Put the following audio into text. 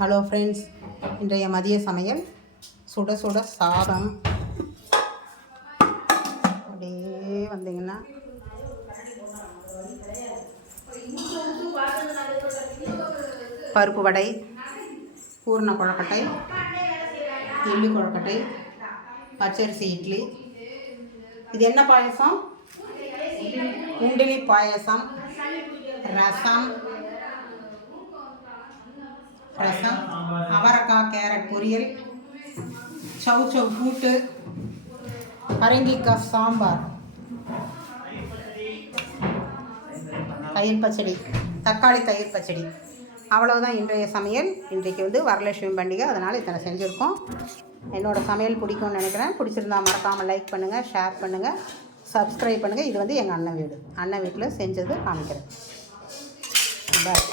Hello friends, இன்றைய மதிய சமையல் சுட சுட சாதம். அப்படியே வந்தீங்கன்னா பருப்பு வடை, பூர்ண கொழக்கட்டை, எள்ளு கொழக்கட்டை, பச்சரிசி இட்லி. இது என்ன பாயசம்? உண்டிலி பாயசம், ரசம், அவரைக்காய் கேரட் பொரியல், சவுச்சவ் கூட்டு, பரங்கிக்காய் சாம்பார், தயிர் பச்சடி, தக்காளி தயிர் பச்சடி. அவ்வளோதான் இன்றைய சமையல். இன்றைக்கு வரலட்சுமி பண்டிகை, அதனால் இத்தனை செஞ்சுருக்கோம். என்னோடய சமையல் பிடிக்கும்னு நினைக்கிறேன். பிடிச்சிருந்தா மறக்காமல் லைக் பண்ணுங்கள், ஷேர் பண்ணுங்கள், சப்ஸ்கிரைப் பண்ணுங்கள். இது எங்கள் அண்ணன் வீடு. அண்ணன் வீட்டில் செஞ்சது காமிக்கிறேன். பாய்.